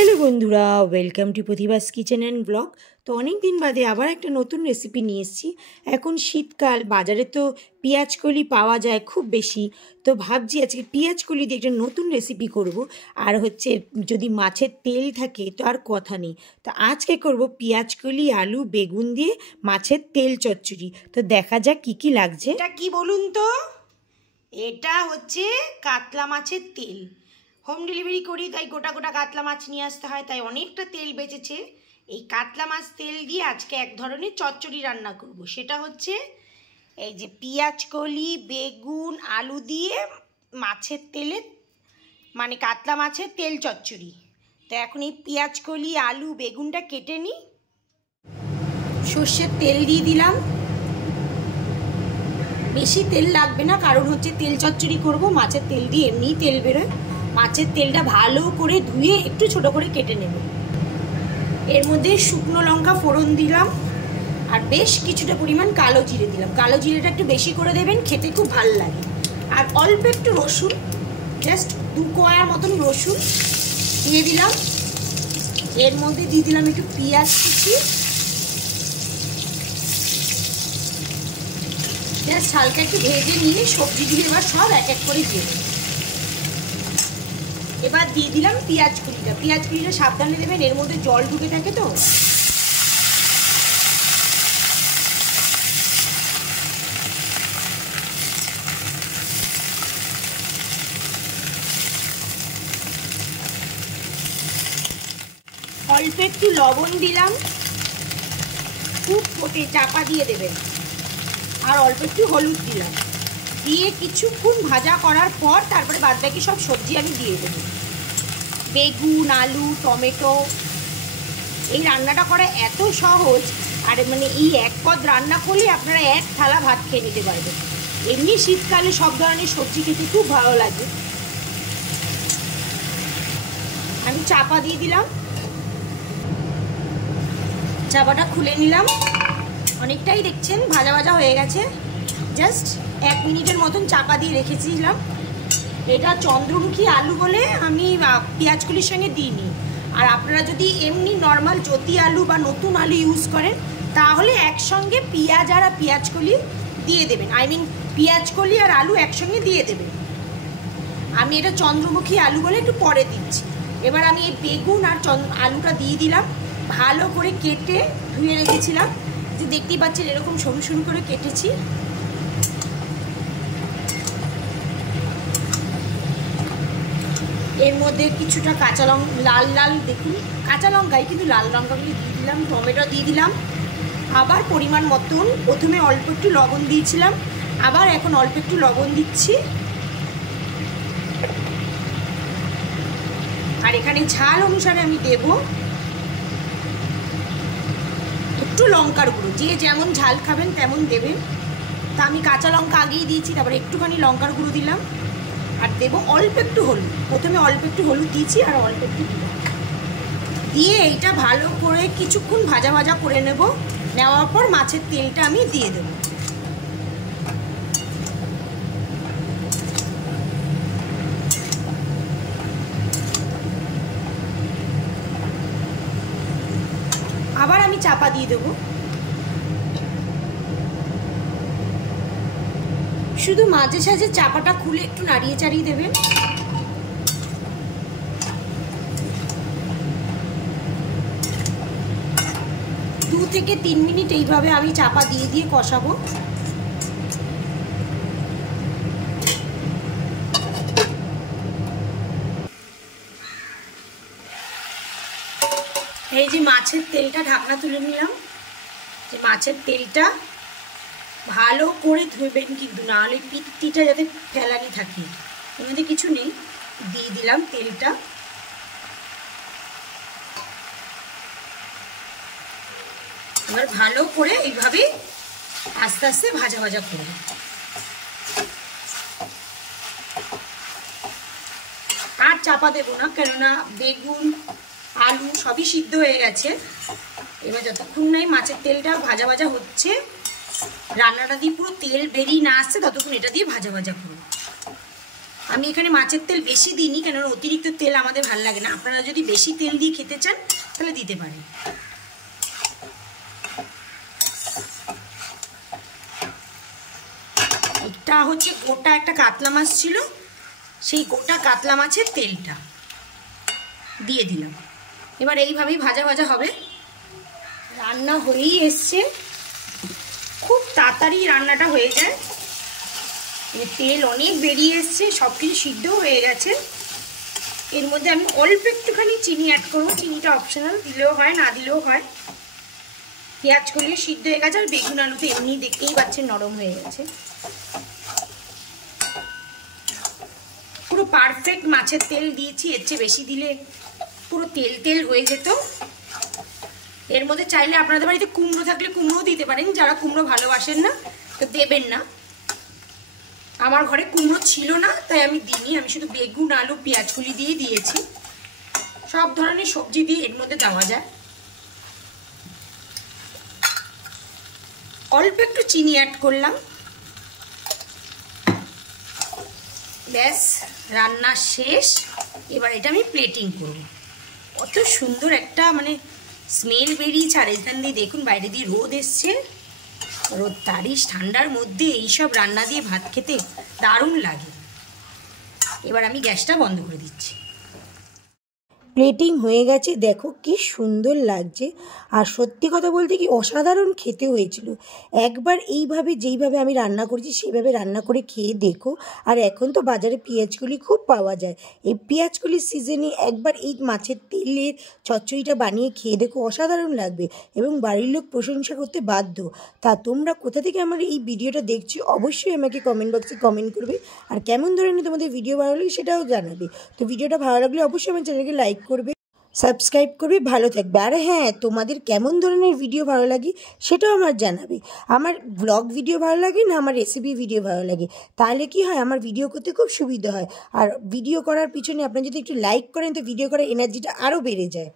Hello বন্ধুরা, welcome to Pratibha's kitchen and blog. তো অনেক দিন বাদে আবার একটা নতুন রেসিপি নিয়ে এসেছি। এখন শীতকাল, বাজারে তো পেঁয়াজকলি পাওয়া যায় খুব বেশি। তো ভাবছি আজকে পেঁয়াজকলি দিয়ে একটা নতুন রেসিপি করব। আর হচ্ছে যদি মাছের তেল থাকে তো আর কথা নেই। তো আজকে করব পেঁয়াজকলি, আলু, বেগুন দিয়ে মাছের তেল চচ্চড়ি। তো দেখা যাক কী কী লাগছে। এটা কি বলুন তো? এটা হচ্ছে কাতলা মাছের তেল। হোম ডেলিভারি করি, তাই গোটা গোটা কাতলা মাছ নিয়ে আসতে হয়, তাই অনেকটা তেল বেঁচেছে। এই কাতলা মাছ তেল দিয়ে আজকে এক ধরনের চচ্চড়ি রান্না করব। সেটা হচ্ছে এই যে পেঁয়াজকলি, বেগুন, আলু দিয়ে মাছের তেলে, মানে কাতলা মাছের তেল চচ্চড়ি। তো এখন এই পেঁয়াজকলি, আলু, বেগুনটা কেটে নিই। সর্ষের তেল দিয়ে দিলাম। বেশি তেল লাগবে না, কারণ হচ্ছে তেল চচ্চড়ি করব, মাছের তেল দিয়ে এমনিই তেল বেরোয়। মাছের তেলটা ভালো করে ধুয়ে একটু ছোট করে কেটে নেব। এর মধ্যে শুকনো লঙ্কা ফোড়ন দিলাম, আর বেশ কিছুটা পরিমাণ কালো জিরে দিলাম। কালো জিরেটা একটু বেশি করে দেবেন, খেতে খুব ভালো লাগে। আর অল্প একটু রসুন, জাস্ট 2 কোয়া মতন রসুন দিয়ে দিলাম। এর মধ্যে দিয়ে দিলাম একটু পেঁয়াজ কুচি, জাস্ট হালকা একটু ভেজে নিয়ে সবজিগুলো এবার সব এক এক করে দিয়ে দেবো। এবার দিয়ে দিলাম পেঁয়াজকলিটা। পেঁয়াজকলিটা সাবধানে দেবেন, এর মধ্যে জল ঢুকে থাকে তো। অল্প একটু লবণ দিলাম, খুব ফোটে চাপা দিয়ে দেবেন। আর অল্প একটু হলুদ দিলাম, দিয়ে কিছুক্ষণ ভাজা করার পর তারপরে বাদবাকি সব সবজি আমি দিয়ে দেবো। বেগুন, আলু, টমেটো। এই রান্নাটা করা এত সহজ, আর মানে এই এক পদ রান্না করলে আপনারা এক থালা ভাত খেয়ে নিতে পারবেন। এমনি শীতকালে সব ধরনের সবজি খেতে খুব ভালো লাগে। আমি চাপা দিয়ে দিলাম, চাপাটা খুলে নিলাম। অনেকটাই দেখছেন ভাজা ভাজা হয়ে গেছে। জাস্ট 1 মিনিটের মতন চাপা দিয়ে রেখেছিলাম। এটা চন্দ্রমুখী আলু বলে আমি পেঁয়াজকলির সঙ্গে দিইনি। আর আপনারা যদি এমনি নর্মাল জ্যোতি আলু বা নতুন আলু ইউজ করেন, তাহলে একসঙ্গে পেঁয়াজ আর পেঁয়াজকলি দিয়ে দেবেন। আই মিন পেঁয়াজকলি আর আলু একসঙ্গে দিয়ে দেবেন। আমি এটা চন্দ্রমুখী আলু বলে একটু পরে দিচ্ছি। এবার আমি এই বেগুন আর আলুটা দিয়ে দিলাম। ভালো করে কেটে ধুয়ে রেখেছিলাম, যে দেখতেই পাচ্ছেন এরকম সরু সরু করে কেটেছি। এর মধ্যে কিছুটা কাঁচা লঙ্কা, লাল লাল দেখুন কাঁচা লঙ্কাই, কিন্তু লাল লঙ্কাগুলি দিয়ে দিলাম। টমেটো দিয়ে দিলাম। আবার পরিমাণ মতন, প্রথমে অল্প একটু লবণ দিয়েছিলাম, আবার এখন অল্প একটু লবণ দিচ্ছি। আর এখানে ঝাল অনুসারে আমি দেব একটু লঙ্কার গুঁড়ো। যে যেমন ঝাল খাবেন তেমন দেবেন। তা আমি কাঁচা লঙ্কা আগেই দিয়েছি, তারপরে একটুখানি লঙ্কার গুঁড়ো দিলাম। আর দেবো অল্প একটু হলুদ। প্রথমে অল্প একটু হলুদ দিয়েছি, আর অল্প একটু দিলাম। দিয়ে এইটা ভালো করে কিছুক্ষণ ভাজা ভাজা করে নেব। নেওয়ার পর মাছের তেলটা আমি দিয়ে দেব। আবার আমি চাপা দিয়ে দেবো। শুধু মাঝে সাঝে চাপাটা খুলে একটু নাড়িয়ে চাড়িয়ে দেবেন। দু থেকে 3 মিনিট এইভাবে আমি চাপা দিয়ে দিয়ে কষাবো। এই যে মাছের তেলটা ঢাকনা তুলে নিলাম। যে মাছের তেলটা ভালো করে ধুবেন, কিন্তু নাহলে পিত্তিটা যাতে ফেলানি থাকে। এর মধ্যে কিছু নেই, দিয়ে দিলাম তেলটা। এবার ভালো করে এইভাবে আস্তে আস্তে ভাজা ভাজা করব। আর চাপা দেবো না, কেননা বেগুন, আলু সবই সিদ্ধ হয়ে গেছে। এবার যতক্ষণ নাই মাছের তেলটা ভাজা ভাজা হচ্ছে, রান্নাটা দিয়ে পুরো তেল বেরিয়ে না আসছে, ততক্ষণ এটা দিয়ে ভাজা ভাজা করব। আমি এখানে মাছের তেল বেশি দিইনি, কেননা অতিরিক্ত তেল আমাদের ভালো লাগে না। আপনারা যদি বেশি তেল দিয়ে খেতে চান তাহলে দিতে পারেন। এটা হচ্ছে গোটা একটা কাতলা মাছ ছিল, সেই গোটা কাতলা মাছের তেলটা দিয়ে দিলাম। এবার এইভাবেই ভাজা ভাজা হবে। রান্না হয়েই এসছে, খুব তাড়াতাড়ি রান্নাটা হয়ে যায়। তেল অনেক বেরিয়ে এসছে, সব কিছু সিদ্ধও হয়ে গেছে। এর মধ্যে আমি অল্প একটুখানি চিনি অ্যাড করবো, চিনিটা অপশনাল, দিলেও হয় না দিলেও হয়। পেঁয়াজ কলি সিদ্ধ হয়ে গেছে, আর বেগুন আলু তো এমনি দেখতেই পাচ্ছেন নরম হয়ে গেছে। পুরো পারফেক্ট মাছের তেল দিয়েছি, এর চেয়ে বেশি দিলে পুরো তেল তেল হয়ে যেত। এর মধ্যে চাইলে আপনাদের বাড়িতে কুমড়ো থাকলে কুমড়োও দিতে পারেন, যারা কুমড়ো ভালোবাসেন না তো দেবেন না। আমার ঘরে কুমড়ো ছিল না তাই আমি দিইনি, আমি শুধু বেগুন আলু পেঁয়াজ কলি দিয়ে দিয়েছি। সব ধরনের সবজি দিয়ে এর মধ্যে দেওয়া যায়। অল্প একটু চিনি অ্যাড করলাম, ব্যাস রান্না শেষ। এবার এটা আমি প্লেটিং করব। কত সুন্দর একটা মানে স্মেল বেরিয়েছে, আর এখান দিয়ে দেখুন বাইরে দিয়ে রোদ এসছে, রোদ তারিশ ঠান্ডার মধ্যে এইসব রান্না দিয়ে ভাত খেতে দারুণ লাগে। এবার আমি গ্যাসটা বন্ধ করে দিচ্ছি। প্লেটিং হয়ে গেছে, দেখো কি সুন্দর লাগছে। আর সত্যি কথা বলতে কি অসাধারণ খেতে হয়েছিল। একবার এইভাবে যেইভাবে আমি রান্না করেছি সেইভাবে রান্না করে খেয়ে দেখো। আর এখন তো বাজারে পেঁয়াজকলি খুব পাওয়া যায়, এই পেঁয়াজকলির সিজনে একবার এই মাছের তেলের চচ্চড়িটা বানিয়ে খেয়ে দেখো, অসাধারণ লাগবে এবং বাড়ির লোক প্রশংসা করতে বাধ্য। তা তোমরা কোথা থেকে আমার এই ভিডিওটা দেখছো অবশ্যই আমাকে কমেন্ট বক্সে কমেন্ট করবে, আর কেমন ধরনের তোমাদের ভিডিও ভালো লাগে সেটাও জানাবে। তো ভিডিওটা ভালো লাগলে অবশ্যই আমার চ্যানেলকে লাইক করবে, সাবস্ক্রাইব করবে, ভালো থাকবে। আর হ্যাঁ, তোমাদের কেমন ধরনের ভিডিও ভালো লাগে সেটাও আমার জানাবে। আমার ব্লগ ভিডিও ভালো লাগে না আমার রেসিপি ভিডিও ভালো লাগে, তাহলে কি হয় আমার ভিডিও করতে খুব সুবিধা হয়। আর ভিডিও করার পিছনে আপনি যদি একটু লাইক করেন তো ভিডিও করার এনার্জিটা আরও বেড়ে যায়।